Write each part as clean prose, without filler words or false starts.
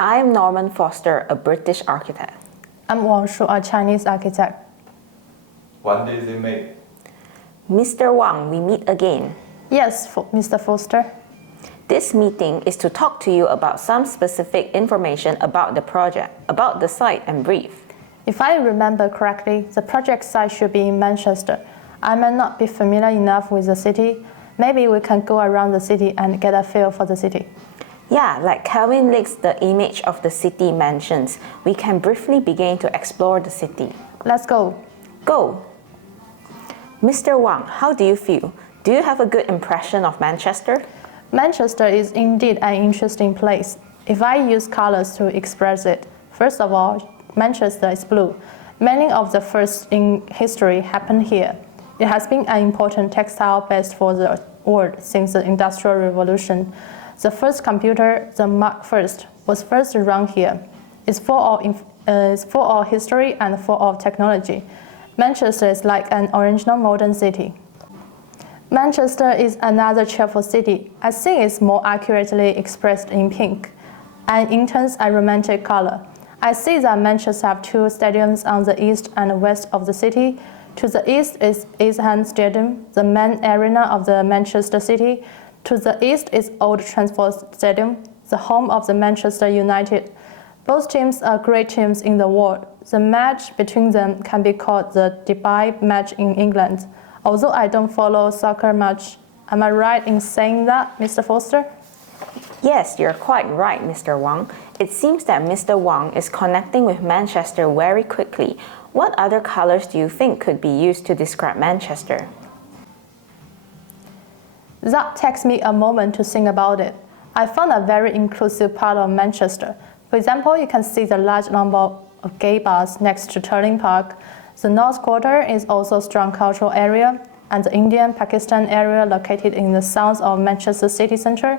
I am Norman Foster, a British architect. I'm Wang Shu, a Chinese architect. What does it make? Mr. Wang, we meet again. Yes, Mr. Foster. This meeting is to talk to you about some specific information about the project, about the site and brief. If I remember correctly, the project site should be in Manchester. I may not be familiar enough with the city. Maybe we can go around the city and get a feel for the city. Yeah, like Kelvin Lake's The Image of the City mentions, we can briefly begin to explore the city. Let's go. Go! Mr. Wang, how do you feel? Do you have a good impression of Manchester? Manchester is indeed an interesting place. If I use colors to express it, first of all, Manchester is blue. Many of the first in history happened here. It has been an important textile base for the world since the Industrial Revolution. The first computer, the Mark I, was first run here. It's full of history and full of technology. Manchester is like an original modern city. Manchester is another cheerful city. I think it's more accurately expressed in pink, an intense and romantic color. I see that Manchester has two stadiums on the east and west of the city. To the east is Eastham Stadium, the main arena of the Manchester City. To the east is Old Trafford Stadium, the home of the Manchester United. Both teams are great teams in the world. The match between them can be called the Derby match in England. Although I don't follow soccer much, am I right in saying that, Mr. Foster? Yes, you're quite right, Mr. Wang. It seems that Mr. Wang is connecting with Manchester very quickly. What other colors do you think could be used to describe Manchester? That takes me a moment to think about it. I found a very inclusive part of Manchester. For example, you can see the large number of gay bars next to Turning Park. The North Quarter is also a strong cultural area, and the Indian-Pakistan area located in the south of Manchester city centre.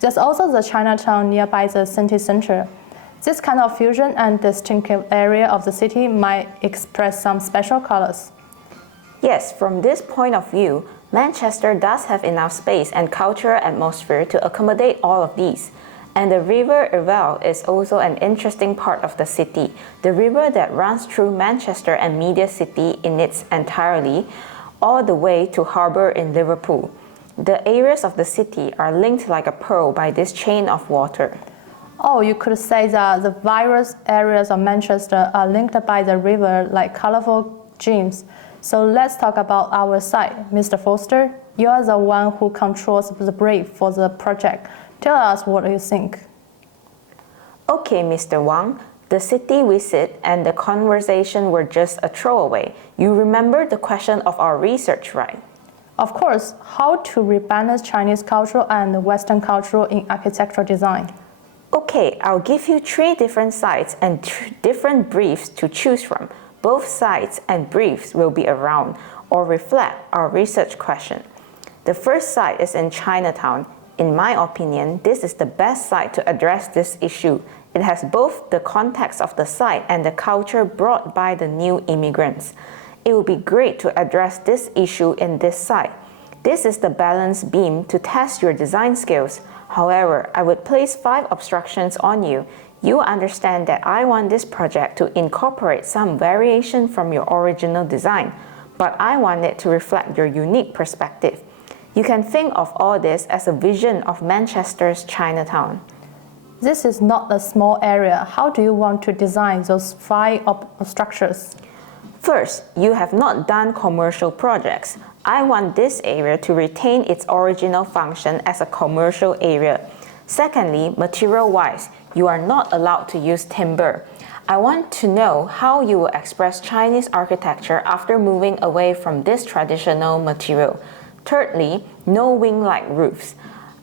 There's also the Chinatown nearby the city centre. This kind of fusion and distinctive area of the city might express some special colors. Yes, from this point of view, Manchester does have enough space and cultural atmosphere to accommodate all of these. And the River Irvell is also an interesting part of the city, the river that runs through Manchester and Media City in its entirety, all the way to harbour in Liverpool. The areas of the city are linked like a pearl by this chain of water. Oh, you could say that the various areas of Manchester are linked by the river like colorful gems. So let's talk about our site. Mr. Foster, you are the one who controls the brief for the project. Tell us what you think. Okay, Mr. Wang, the city visit and the conversation were just a throwaway. You remember the question of our research, right? Of course, how to rebalance Chinese culture and Western culture in architectural design. Okay, I'll give you 3 different sites and different briefs to choose from. Both sites and briefs will be around or reflect our research question. The first site is in Chinatown. In my opinion, this is the best site to address this issue. It has both the context of the site and the culture brought by the new immigrants. It would be great to address this issue in this site. This is the balance beam to test your design skills. However, I would place 5 obstructions on you. You understand that I want this project to incorporate some variation from your original design, but I want it to reflect your unique perspective. You can think of all this as a vision of Manchester's Chinatown. This is not a small area. How do you want to design those 5 structures? First, you have not done commercial projects. I want this area to retain its original function as a commercial area. Secondly, material-wise, you are not allowed to use timber. I want to know how you will express Chinese architecture after moving away from this traditional material. Thirdly, no wing-like roofs.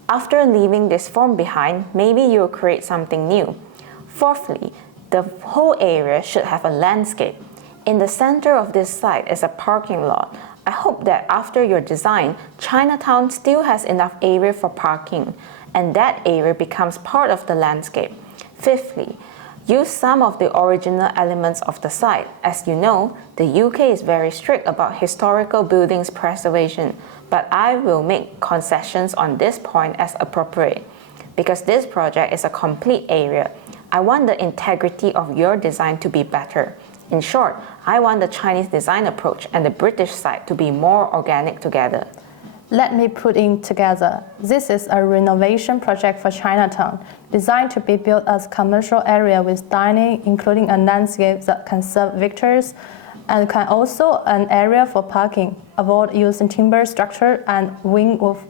After leaving this form behind, maybe you'll create something new. Fourthly, the whole area should have a landscape. In the center of this site is a parking lot. I hope that after your design, Chinatown still has enough area for parking, and that area becomes part of the landscape. Fifthly, use some of the original elements of the site. As you know, the UK is very strict about historical buildings preservation, but I will make concessions on this point as appropriate. Because this project is a complete area, I want the integrity of your design to be better. In short, I want the Chinese design approach and the British side to be more organic together. Let me put it together. This is a renovation project for Chinatown, designed to be built as a commercial area with dining, including a landscape that can serve victors, and can also an area for parking. Avoid using timber structure and wing of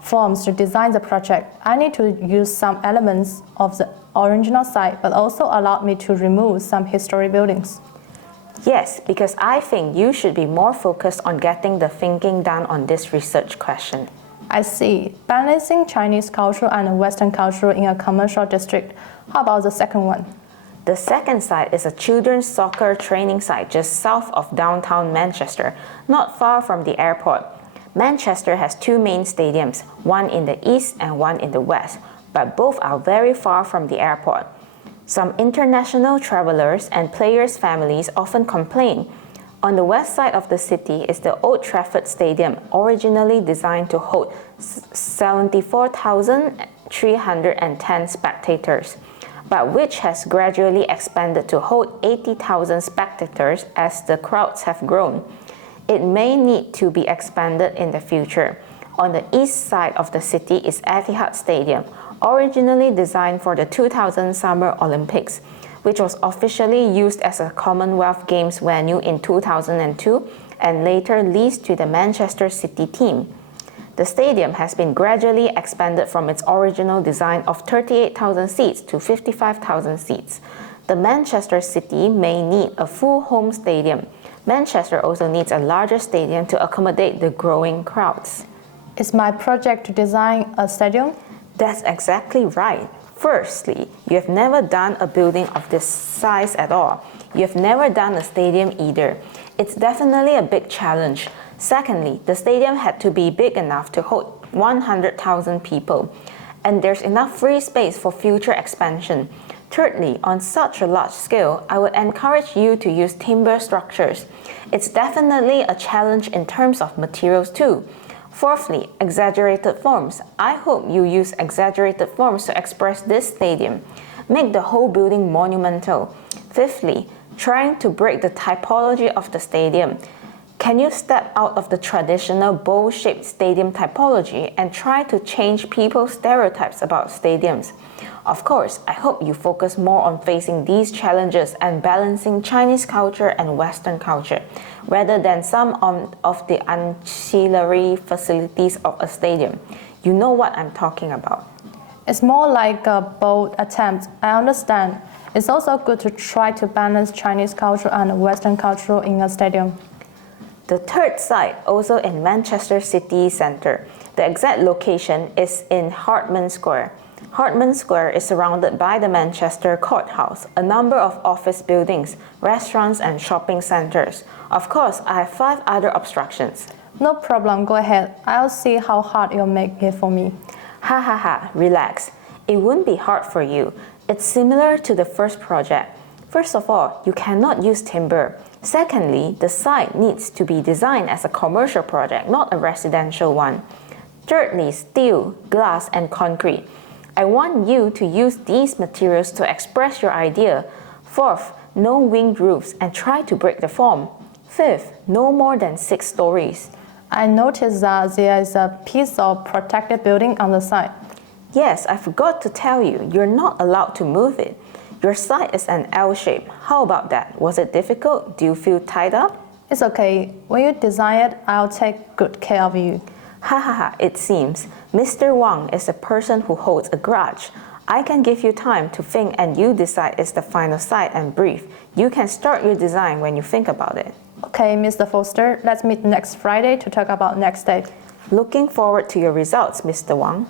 forms to design the project. I need to use some elements of the original site, but also allow me to remove some historic buildings. Yes, because I think you should be more focused on getting the thinking done on this research question. I see. Balancing Chinese culture and Western culture in a commercial district. How about the second one? The second site is a children's soccer training site just south of downtown Manchester, not far from the airport. Manchester has two main stadiums, one in the east and one in the west, but both are very far from the airport. Some international travelers and players' families often complain. On the west side of the city is the Old Trafford Stadium, originally designed to hold 74,310 spectators, but which has gradually expanded to hold 80,000 spectators as the crowds have grown. It may need to be expanded in the future. On the east side of the city is Etihad Stadium, originally designed for the 2000 Summer Olympics, which was officially used as a Commonwealth Games venue in 2002 and later leased to the Manchester City team. The stadium has been gradually expanded from its original design of 38,000 seats to 55,000 seats. The Manchester City may need a full home stadium. Manchester also needs a larger stadium to accommodate the growing crowds. Is my project to design a stadium? That's exactly right. Firstly, you have never done a building of this size at all. You have never done a stadium either. It's definitely a big challenge. Secondly, the stadium had to be big enough to hold 100,000 people, and there's enough free space for future expansion. Thirdly, on such a large scale, I would encourage you to use timber structures. It's definitely a challenge in terms of materials too. Fourthly, exaggerated forms. I hope you use exaggerated forms to express this stadium. Make the whole building monumental. Fifthly, trying to break the typology of the stadium. Can you step out of the traditional bowl-shaped stadium typology and try to change people's stereotypes about stadiums? Of course, I hope you focus more on facing these challenges and balancing Chinese culture and Western culture, rather than some of the ancillary facilities of a stadium. You know what I'm talking about. It's more like a bold attempt. I understand. It's also good to try to balance Chinese culture and Western culture in a stadium. The third site, also in Manchester city centre. The exact location is in Hartman Square. Hartman Square is surrounded by the Manchester Courthouse, a number of office buildings, restaurants and shopping centres. Of course, I have 5 other obstructions. No problem, go ahead. I'll see how hard you'll make it for me. Ha ha ha, relax. It won't be hard for you. It's similar to the first project. First of all, you cannot use timber. Secondly, the site needs to be designed as a commercial project, not a residential one. Thirdly, steel, glass, and concrete. I want you to use these materials to express your idea. Fourth, no winged roofs and try to break the form. Fifth, no more than 6 stories. I noticed that there is a piece of protected building on the side. Yes, I forgot to tell you, you're not allowed to move it. Your site is an L shape. How about that? Was it difficult? Do you feel tied up? It's okay. When you design it, I'll take good care of you. Ha ha ha, it seems. Mr. Wang is a person who holds a grudge. I can give you time to think and you decide it's the final site and brief. You can start your design when you think about it. Okay, Mr. Foster, let's meet next Friday to talk about next step. Looking forward to your results, Mr. Wang.